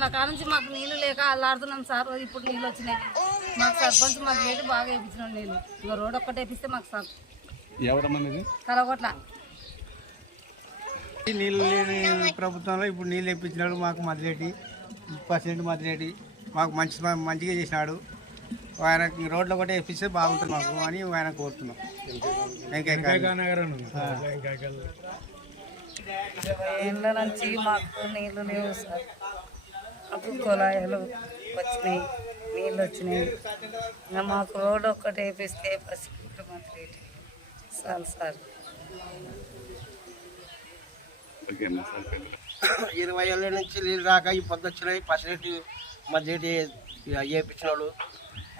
నా కాడ నుంచి మాకు నీళ్ళు లేక అల్లాడుతున్నాం సార్. ఇప్పుడు నీళ్ళు వచ్చినాయి. మాకు సర్పంచ్ మాకు వేడి బాగా వేయించినాం నీళ్ళు. ఇంకా రోడ్ ఒక్కటే వేపిస్తే మాకు సార్ కలగొట్ల నీళ్ళు లేని ప్రభుత్వంలో ఇప్పుడు నీళ్ళు ఇప్పించినాడు మాకు మదిలేటి పర్సెంట్ మదిలేటి మాకు మంచి మంచిగా చేసినాడు. ఆయన రోడ్లు ఒకటి వేపిస్తే బాగుంటుంది మాకు అని ఆయన కోరుతున్నాం. ఇళ్ళ నుంచి మాకు నీళ్ళు లేవు సార్. మాకు కుళాయిలు వచ్చినాయి నీళ్ళు వచ్చినాయి. మాకు రోడ్ ఒక్కటి వేపిస్తే పసిపిట్టు మంత్రి చాలు సార్. ఇరవై ఏళ్ళ నుంచి నీళ్ళు రాక ఈ పొద్దు వచ్చినాయి పర్సెంట్ మదిలేటి వేయించినాడు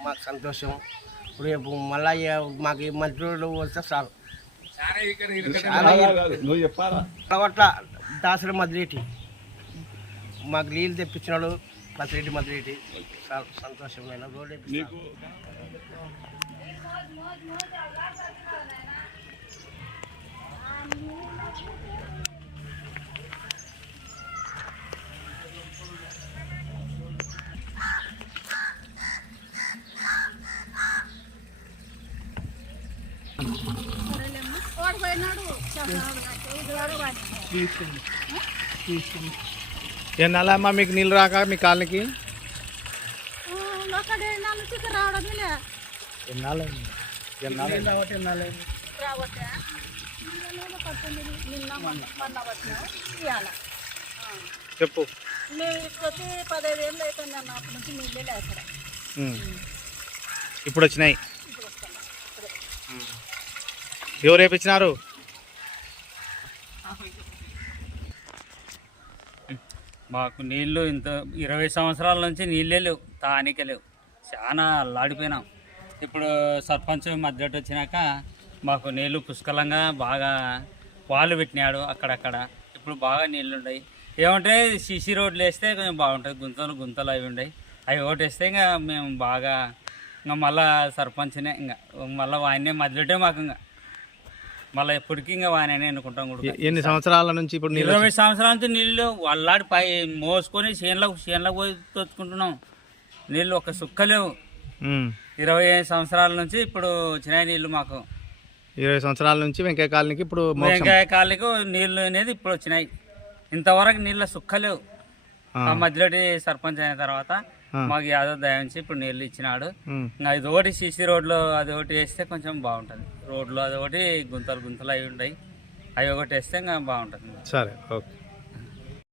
మాకు సంతోషం. రేపు మళ్ళీ మాకు మంచి రోడ్లు వస్తే చాలు చెప్పాలా? దాసరి మదిలేటి మాకు నీళ్ళు తెప్పించినాడు పసిరెడ్డి మదిలేటి చాలా సంతోషమైన రోడ్ వేపిస్తాడు. నీకు ఎన్నాళ్ళమ్మా మీకు నీళ్ళు రాక మీ ఎన్నాళ్ళు చెప్పు మేము వచ్చి పదహైదు ఏళ్ళు అవుతుంది అన్న అప్పటి నుంచి నీళ్ళే లేదు అక్కడ ఉమ్. ఇప్పుడు వచ్చినాయి. ఎవరు వేపించినారు? మాకు నీళ్ళు ఇంత ఇరవై సంవత్సరాల నుంచి నీళ్ళే లేవు తానికే లేవు. చాలా అల్లాడిపోయినాం. ఇప్పుడు సర్పంచ్ మద్దతు వచ్చినాక మాకు నీళ్ళు పుష్కలంగా బాగా వాళ్ళు పెట్టినాడు అక్కడక్కడ. ఇప్పుడు బాగా నీళ్ళు ఉన్నాయి ఏమంటే సిసి రోడ్లు వేస్తే కొంచెం బాగుంటుంది గుంతలు గుంతలు అవి ఉన్నాయి అవి ఒకటి వేస్తే ఇంకా మేము బాగా ఇంకా మళ్ళా సర్పంచ్నే ఇంకా మళ్ళీ వాయనే మద్దతే మాకు ఇంకా. మళ్ళీ ఎప్పటికీ ఇంకా వాయనే ఎన్నుకుంటాం కూడా ఎన్ని సంవత్సరాల నుంచి ఇప్పుడు ఇరవై సంవత్సరాల నుంచి నీళ్ళు వల్లాడి పై మోసుకొని చేనులకు చేనులకు పోయి తెచ్చుకుంటున్నాం నీళ్ళు ఒక సుక్క లేవు. ఇరవై ఐదు సంవత్సరాల నుంచి ఇప్పుడు వచ్చినాయి నీళ్ళు మాకు ఇరవై సంవత్సరాల నుంచి వెంకయ్య కాలనీకి ఇప్పుడు వెంకాయ కాళ్ళకు నీళ్ళు అనేది ఇప్పుడు వచ్చినాయి ఇంతవరకు నీళ్ళ సుక్క లేవు ఆ. మధ్యలోటి సర్పంచ్ అయిన తర్వాత. మాకు యాదవ్ దయించి ఇప్పుడు నీళ్ళు ఇచ్చినాడు. ఇది ఒకటి సీసీ రోడ్లు అది ఒకటి వేస్తే కొంచెం బాగుంటుంది. రోడ్లు అది ఒకటి గుంతలు గుంతలు అవి ఉంటాయి. అవి ఒకటి వేస్తే ఇంకా బాగుంటుంది. సరే ఓకే.